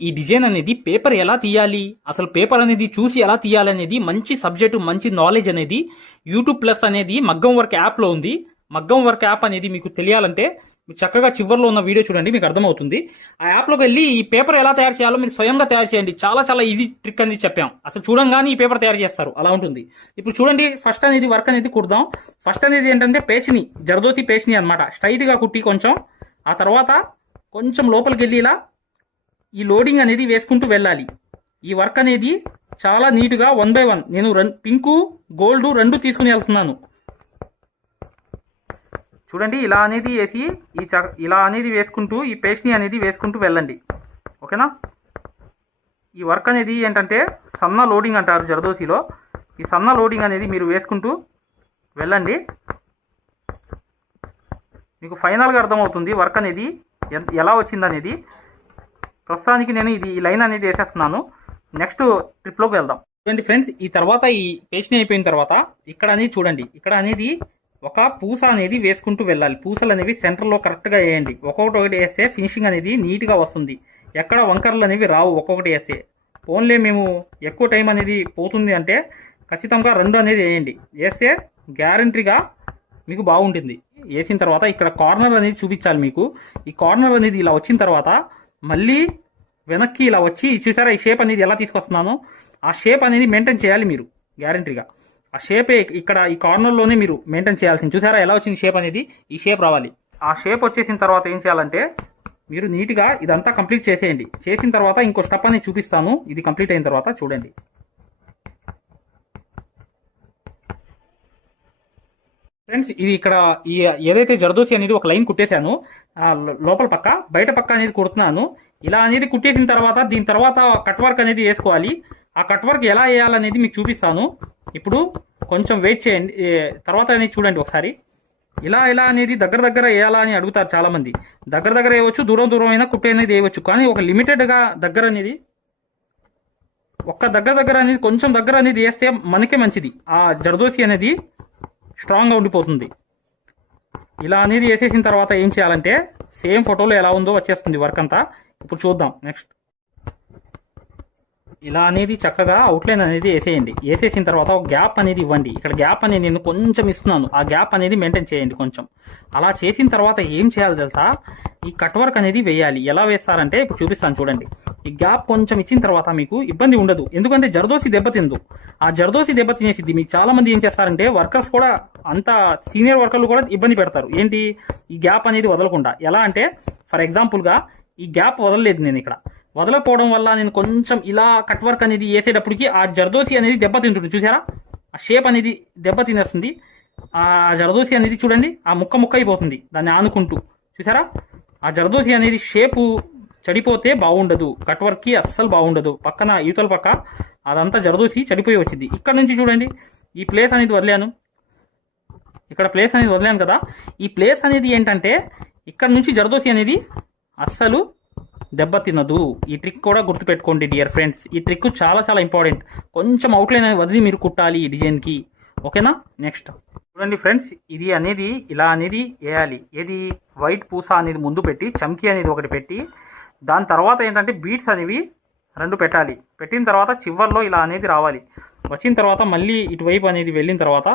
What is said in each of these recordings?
ఈ డిజైన్ అనేది పేపర్ ఎలా తీయాలి, అసలు పేపర్ అనేది చూసి ఎలా తీయాలి అనేది మంచి సబ్జెక్టు, మంచి నాలెడ్జ్ అనేది యూట్యూబ్ ప్లస్ అనేది మగ్గం వర్క్ యాప్లో ఉంది. మగ్గం వర్క్ యాప్ అనేది మీకు తెలియాలంటే మీరు చక్కగా చివరిలో ఉన్న వీడియో చూడండి, మీకు అర్థమవుతుంది. ఆ యాప్లోకి వెళ్ళి ఈ పేపర్ ఎలా తయారు చేయాలో మీరు స్వయంగా తయారు చేయండి. చాలా చాలా ఈజీ ట్రిక్ అనేది చెప్పాం. అసలు చూడంగానే ఈ పేపర్ తయారు చేస్తారు, అలా ఉంటుంది. ఇప్పుడు చూడండి, ఫస్ట్ అనేది వర్క్ అనేది కుడదాం. ఫస్ట్ అనేది ఏంటంటే పేస్ని, జర్దోసి పేస్ని అనమాట, స్ట్రైట్గా కుట్టి కొంచెం, ఆ తర్వాత కొంచెం లోపలికి వెళ్ళి ఇలా ఈ లోడింగ్ అనేది వేసుకుంటూ వెళ్ళాలి. ఈ వర్క్ అనేది చాలా నీట్గా 1 by 1 నేను పింకు గోల్డ్ రెండు తీసుకుని వెళ్తున్నాను. చూడండి, ఇలా అనేది వేసి ఇలా అనేది వేసుకుంటూ ఈ పేస్ట్ని అనేది వేసుకుంటూ వెళ్ళండి. ఓకేనా? ఈ వర్క్ అనేది ఏంటంటే సన్న లోడింగ్ అంటారు జర్దోసిలో. ఈ సన్న లోడింగ్ అనేది మీరు వేసుకుంటూ వెళ్ళండి. మీకు ఫైనల్గా అర్థమవుతుంది వర్క్ అనేది ఎలా వచ్చిందనేది. ప్రస్తుతానికి నేను ఈ లైన్ అనేది వేసేస్తున్నాను. నెక్స్ట్ ట్రిప్లోకి వెళ్దాం. చూడండి ఫ్రెండ్స్, ఈ తర్వాత ఈ పేస్ట్ని అయిపోయిన తర్వాత ఇక్కడ అనేది చూడండి, ఇక్కడ అనేది ఒక పూస అనేది వేసుకుంటూ వెళ్ళాలి. పూసలు అనేవి సెంటర్లో కరెక్ట్గా వేయండి. ఒక్కొక్కటి వేస్తే ఫినిషింగ్ అనేది నీట్గా వస్తుంది. ఎక్కడ వంకర్లు అనేవి రావు ఒక్కొక్కటి వేస్తే. ఓన్లీ మేము ఎక్కువ టైం అనేది పోతుంది అంటే ఖచ్చితంగా 2 అనేది వేయండి. వేస్తే గ్యారంటీగా మీకు బాగుంటుంది. వేసిన తర్వాత ఇక్కడ కార్నర్ అనేది చూపించాలి మీకు. ఈ కార్నర్ అనేది ఇలా వచ్చిన తర్వాత మళ్ళీ వెనక్కి ఇలా వచ్చి చూసారా ఈ షేప్ అనేది ఎలా తీసుకొస్తున్నానో, ఆ షేప్ అనేది మెయింటైన్ చేయాలి మీరు గ్యారంటీగా. ఆ షేప్ ఇక్కడ ఈ కార్నర్లోనే మీరు మెయింటైన్ చేయాల్సింది. చూసారా ఎలా వచ్చింది షేప్ అనేది? ఈ షేప్ రావాలి. ఆ షేప్ వచ్చేసిన తర్వాత ఏం చేయాలంటే మీరు నీట్గా ఇదంతా కంప్లీట్ చేసేయండి. చేసిన తర్వాత ఇంకో స్టెప్ అనేది చూపిస్తాను. ఇది కంప్లీట్ అయిన తర్వాత చూడండి. ఫ్రెండ్స్, ఇది ఇక్కడ ఈ ఏదైతే జర్దోసి అనేది ఒక లైన్ కుట్టేశాను, లోపల పక్క బయట పక్క అనేది కుడుతున్నాను. ఇలా అనేది కుట్టేసిన తర్వాత దీని తర్వాత కట్ వర్క్ అనేది వేసుకోవాలి. ఆ కట్ వర్క్ ఎలా వేయాలనేది మీకు చూపిస్తాను. ఇప్పుడు కొంచెం వెయిట్ చేయండి. తర్వాత అనేది చూడండి ఒకసారి. ఇలా అనేది దగ్గర వేయాలా అని అడుగుతారు చాలామంది. దగ్గర వేయవచ్చు, దూరం అయినా కుట్టే అనేది వేయవచ్చు. కానీ ఒక లిమిటెడ్గా దగ్గర అనేది, ఒక్క దగ్గర అనేది కొంచెం దగ్గర అనేది వేస్తే మనకే మంచిది. ఆ జర్దోసి అనేది స్ట్రాంగ్గా ఉండిపోతుంది. ఇలా అనేది వేసేసిన తర్వాత ఏం చేయాలంటే సేమ్ ఫోటోలో ఎలా ఉందో వచ్చేస్తుంది వర్క్ అంతా. ఇప్పుడు చూద్దాం నెక్స్ట్. ఇలా అనేది చక్కగా అవుట్లైన్ అనేది వేసేయండి. వేసేసిన తర్వాత ఒక గ్యాప్ అనేది ఇవ్వండి. ఇక్కడ గ్యాప్ అనేది నేను కొంచెం ఇస్తున్నాను. ఆ గ్యాప్ అనేది మెయింటైన్ చేయండి కొంచెం. అలా చేసిన తర్వాత ఏం చేయాలి తెలుసా? ఈ కట్ వర్క్ అనేది వేయాలి. ఎలా వేస్తారంటే ఇప్పుడు చూపిస్తాను చూడండి. ఈ గ్యాప్ కొంచెం ఇచ్చిన తర్వాత మీకు ఇబ్బంది ఉండదు. ఎందుకంటే జర్దోసి దెబ్బతిందు. ఆ జర్దోసి దెబ్బతినేసిద్ది. మీకు చాలా మంది ఏం చేస్తారంటే వర్కర్స్ కూడా, అంత సీనియర్ వర్కర్లు కూడా ఇబ్బంది పెడతారు. ఏంటి? ఈ గ్యాప్ అనేది వదలకుండా. ఎలా అంటే ఫర్ ఎగ్జాంపుల్గా ఈ గ్యాప్ వదలలేదు నేను. ఇక్కడ వదలకపోవడం వల్ల నేను కొంచెం ఇలా కట్ వర్క్ అనేది వేసేటప్పటికి ఆ జర్దోసి అనేది దెబ్బతింటుంది. చూసారా? ఆ షేప్ అనేది దెబ్బతినేస్తుంది. ఆ జర్దోసి అనేది చూడండి ఆ ముక్క అయిపోతుంది దాన్ని ఆనుకుంటూ. చూసారా? ఆ జర్దోసి అనేది షేపు చెడిపోతే బాగుండదు. కట్ వర్క్కి అస్సలు బాగుండదు. పక్కన యూతల పక్క అదంతా జర్దోసి చెడిపోయి వచ్చింది. ఇక్కడ నుంచి చూడండి ఈ ప్లేస్ అనేది వదిలాను. ఇక్కడ ప్లేస్ అనేది వదిలాను కదా. ఈ ప్లేస్ అనేది ఏంటంటే ఇక్కడ నుంచి జర్దోసి అనేది అస్సలు దెబ్బతినదు. ఈ ట్రిక్ కూడా గుర్తుపెట్టుకోండి డియర్ ఫ్రెండ్స్. ఈ ట్రిక్ చాలా చాలా ఇంపార్టెంట్. కొంచెం అవుట్లైన్ అనేది వదిలి మీరు కుట్టాలి ఈ డిజైన్కి. ఓకేనా? నెక్స్ట్ చూడండి ఫ్రెండ్స్, ఇది అనేది ఇలా అనేది వేయాలి. ఏది? వైట్ పూస అనేది ముందు పెట్టి, చమ్కీ అనేది ఒకటి పెట్టి, దాని తర్వాత ఏంటంటే బీడ్స్ అనేవి 2 పెట్టాలి. పెట్టిన తర్వాత చివర్లో ఇలా అనేది రావాలి. వచ్చిన తర్వాత మళ్ళీ ఇటువైపు అనేది వెళ్ళిన తర్వాత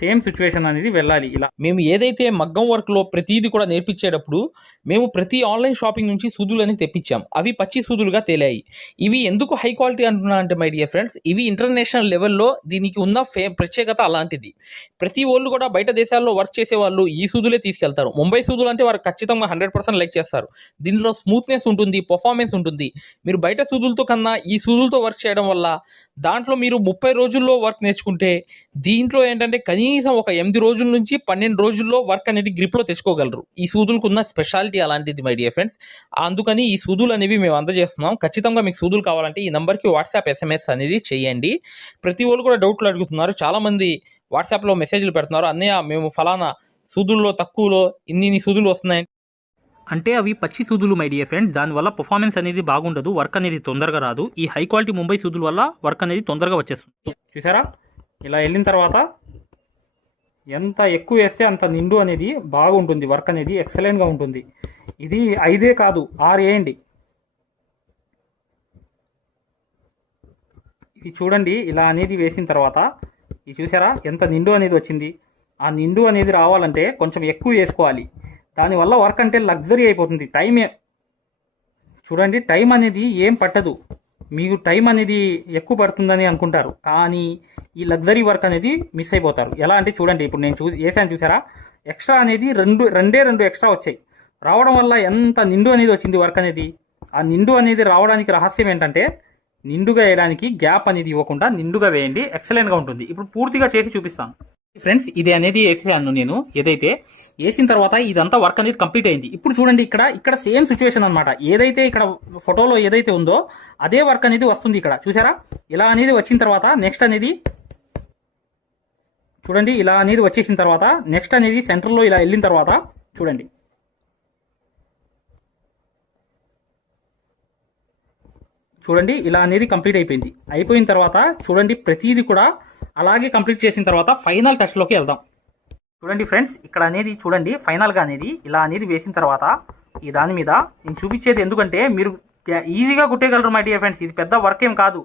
సేమ్ సిచ్యువేషన్ అనేది వెళ్ళాలి. ఇలా మేము ఏదైతే మగ్గం వర్క్లో ప్రతిదీ కూడా నేర్పించేటప్పుడు మేము ప్రతి ఆన్లైన్ షాపింగ్ నుంచి సూదులని తెప్పించాం. అవి పచ్చి సూదులుగా తేలాయి. ఇవి ఎందుకు హై క్వాలిటీ అంటున్నా అంటే మై డియర్ ఫ్రెండ్స్, ఇవి ఇంటర్నేషనల్ లెవెల్లో దీనికి ఉన్న ప్రత్యేకత అలాంటిది. ప్రతి వాళ్ళు కూడా బయట దేశాల్లో వర్క్ చేసే వాళ్ళు ఈ సూదులే తీసుకెళ్తారు. ముంబై సూదులు అంటే వారు ఖచ్చితంగా 100% లైక్ చేస్తారు. దీనిలో స్మూత్నెస్ ఉంటుంది, పర్ఫార్మెన్స్ ఉంటుంది. మీరు బయట సూదులతో కన్నా ఈ సూదులతో వర్క్ చేయడం వల్ల దాంట్లో మీరు 30 రోజుల్లో వర్క్ నేర్చుకుంటే దీంట్లో ఏంటంటే కనీసం ఒక 8 రోజుల నుంచి 12 రోజుల్లో వర్క్ అనేది గ్రిప్లో తెచ్చుకోగలరు. ఈ సూదులకు ఉన్న స్పెషాలిటీ అలాంటిది మై డియర్ ఫ్రెండ్స్. అందుకని ఈ సూదులు అనేవి మేము అందజేస్తున్నాం. ఖచ్చితంగా మీకు సూదులు కావాలంటే ఈ నెంబర్కి వాట్సాప్ SMS అనేది చేయండి. ప్రతి వాళ్ళు కూడా డౌట్లు అడుగుతున్నారు. చాలామంది వాట్సాప్లో మెసేజ్లు పెడుతున్నారు, అన్నయ్య మేము ఫలానా సూదుల్లో తక్కువలో ఇన్ని సూదులు వస్తున్నాయి అంటే అవి పచ్చి సూదులు మై డియర్ ఫ్రెండ్స్. దానివల్ల పర్ఫార్మెన్స్ అనేది బాగుండదు, వర్క్ అనేది తొందరగా రాదు. ఈ హై క్వాలిటీ ముంబై సూదుల వల్ల వర్క్ అనేది తొందరగా వచ్చేస్తుంది. చూసారా? ఇలా వెళ్ళిన తర్వాత ఎంత ఎక్కువ వేస్తే అంత నిండు అనేది బాగుంటుంది. వర్క్ అనేది ఎక్సలెంట్గా ఉంటుంది. ఇది 5 కాదు 6 వేయండి. ఇది చూడండి, ఇలా అనేది వేసిన తర్వాత ఇది చూసారా ఎంత నిండు అనేది వచ్చింది. ఆ నిండు అనేది రావాలంటే కొంచెం ఎక్కువ వేసుకోవాలి. దానివల్ల వర్క్ అంటే లగ్జరీ అయిపోతుంది. చూడండి, టైం అనేది ఏం పట్టదు. మీకు టైం అనేది ఎక్కువ పడుతుందని అనుకుంటారు, కానీ ఈ లగ్జరీ వర్క్ అనేది మిస్ అయిపోతారు. ఎలా అంటే చూడండి, ఇప్పుడు నేను వేసాను చూసారా, ఎక్స్ట్రా అనేది రెండు ఎక్స్ట్రా వచ్చాయి. రావడం వల్ల ఎంత నిండు అనేది వచ్చింది వర్క్ అనేది. ఆ నిండు అనేది రావడానికి రహస్యం ఏంటంటే నిండుగా వేయడానికి గ్యాప్ అనేది ఇవ్వకుండా నిండుగా వేయండి, ఎక్సలెంట్గా ఉంటుంది. ఇప్పుడు పూర్తిగా చేసి చూపిస్తాను ఫ్రెండ్స్. ఇది అనేది వేసాను నేను. ఏదైతే వేసిన తర్వాత ఇదంతా వర్క్ అనేది కంప్లీట్ అయింది. ఇప్పుడు చూడండి, ఇక్కడ సేమ్ సిచ్యువేషన్ అనమాట. ఏదైతే ఇక్కడ ఫోటోలో ఏదైతే ఉందో అదే వర్క్ అనేది వస్తుంది ఇక్కడ. చూసారా, ఇలా అనేది వచ్చిన తర్వాత నెక్స్ట్ అనేది చూడండి, ఇలా అనేది వచ్చేసిన తర్వాత నెక్స్ట్ అనేది సెంటర్లో ఇలా వెళ్ళిన తర్వాత చూడండి ఇలా అనేది కంప్లీట్ అయిపోయింది. అయిపోయిన తర్వాత చూడండి, ప్రతిదీ కూడా అలాగే కంప్లీట్ చేసిన తర్వాత ఫైనల్ టచ్లోకి వెళ్దాం. చూడండి ఫ్రెండ్స్, ఇక్కడ అనేది చూడండి, ఫైనల్గా అనేది ఇలా అనేది వేసిన తర్వాత ఈ దాని మీద నేను చూపించేది ఎందుకంటే మీరు ఈజీగా కుట్టేయగలరు మై డియర్ ఫ్రెండ్స్. ఇది పెద్ద వర్క్ ఏం కాదు,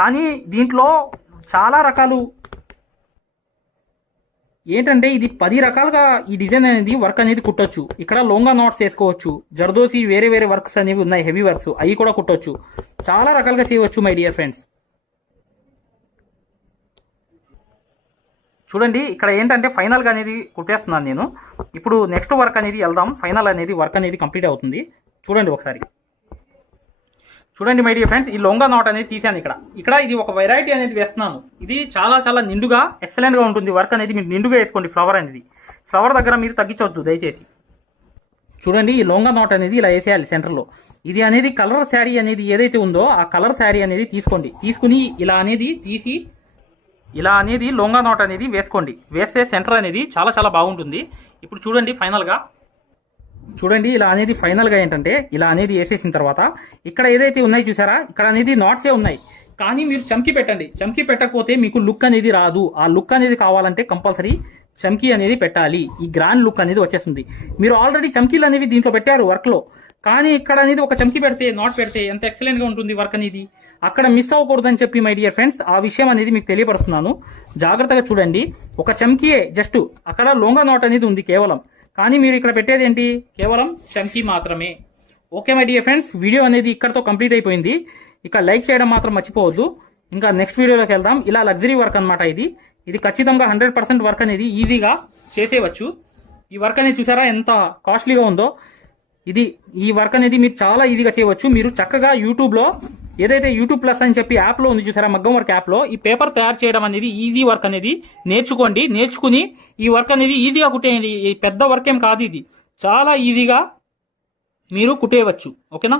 కానీ దీంట్లో చాలా రకాలు ఏంటంటే ఇది 10 రకాలుగా ఈ డిజైన్ అనేది వర్క్ అనేది కుట్టొచ్చు. ఇక్కడ లోంగా నాట్స్ వేసుకోవచ్చు, జర్దోసి వేరే వేరే వర్క్స్ అనేవి ఉన్నాయి, హెవీ వర్క్స్ అవి కూడా కుట్టొచ్చు. చాలా రకాలుగా చేయవచ్చు మై డియర్ ఫ్రెండ్స్. చూడండి, ఇక్కడ ఏంటంటే ఫైనల్గా అనేది కుట్టేస్తున్నాను నేను. ఇప్పుడు నెక్స్ట్ వర్క్ అనేది వెళ్దాం. ఫైనల్ అనేది వర్క్ అనేది కంప్లీట్ అవుతుంది. చూడండి ఒకసారి. చూడండి మై డియర్ ఫ్రెండ్స్, ఈ లొంగా నాట్ అనేది తీసాను. ఇక్కడ ఇది ఒక వెరైటీ అనేది వేస్తున్నాను. ఇది చాలా చాలా నిండుగా ఎక్సలెంట్గా ఉంటుంది వర్క్ అనేది. మీరు నిండుగా వేసుకోండి. ఫ్లవర్ దగ్గర మీరు తగ్గించవద్దు దయచేసి. చూడండి, ఈ లొంగా నాట్ అనేది ఇలా వేసేయాలి సెంటర్లో. ఇది అనేది కలర్ శారీ అనేది ఏదైతే ఉందో ఆ కలర్ శారీ అనేది తీసుకుని ఇలా అనేది తీసి ఇలా అనేది లొంగా నాట్ అనేది వేసుకోండి. వేస్తే సెంటర్ అనేది చాలా చాలా బాగుంటుంది. ఇప్పుడు చూడండి ఇలా అనేది ఫైనల్గా ఏంటంటే ఇలా అనేది వేసేసిన తర్వాత ఇక్కడ ఏదైతే ఉన్నాయి చూసారా, ఇక్కడ అనేది నాట్సే ఉన్నాయి, కానీ మీరు చమ్కీ పెట్టండి. చమ్కీ పెట్టకపోతే మీకు లుక్ అనేది రాదు. ఆ లుక్ అనేది కావాలంటే కంపల్సరీ చమ్కీ అనేది పెట్టాలి. ఈ గ్రాండ్ లుక్ అనేది వచ్చేస్తుంది. మీరు ఆల్రెడీ చమ్కీలు అనేవి దీంట్లో పెట్టారు వర్క్లో, కానీ ఇక్కడ అనేది ఒక చమ్కీ పెడితే నాట్ పెడితే ఎంత ఎక్సలెంట్గా ఉంటుంది వర్క్ అనేది. అక్కడ మిస్ అవ్వకూడదని చెప్పి మై డియర్ ఫ్రెండ్స్ ఆ విషయం అనేది మీకు తెలియపరుస్తున్నాను. జాగ్రత్తగా చూడండి. ఒక చమ్కీయే జస్ట్, అక్కడ లొంగా నాట్ అనేది ఉంది కేవలం, కానీ మీరు ఇక్కడ పెట్టేది ఏంటి, కేవలం చమ్కీ మాత్రమే. Okay my dear friends, video అనేది ఇక్కడతో కంప్లీట్ అయిపోయింది. ఇక లైక్ చేయడం మాత్రం మర్చిపోవద్దు. ఇంకా నెక్స్ట్ వీడియోలోకి వెళ్దాం. ఇలా లగ్జరీ వర్క్ అనమాట ఇది ఖచ్చితంగా 100% వర్క్ అనేది ఈజీగా చేసేయవచ్చు. ఈ వర్క్ అనేది చూసారా ఎంత కాస్ట్లీగా ఉందో. ఈ వర్క్ అనేది మీరు చాలా ఈజీగా చేయవచ్చు. మీరు చక్కగా యూట్యూబ్లో ఏదైతే యూట్యూబ్ ప్లస్ అని చెప్పి యాప్లో ఉంది చూసారా, మగ్గం వర్క్ యాప్లో ఈ పేపర్ తయారు చేయడం అనేది ఈజీ వర్క్ అనేది నేర్చుకుని ఈ వర్క్ అనేది ఈజీగా కుట్టేయండి. ఈ పెద్ద వర్క్ ఏం కాదు, ఇది చాలా ఈజీగా మీరు కుట్టేయవచ్చు. ఓకేనా.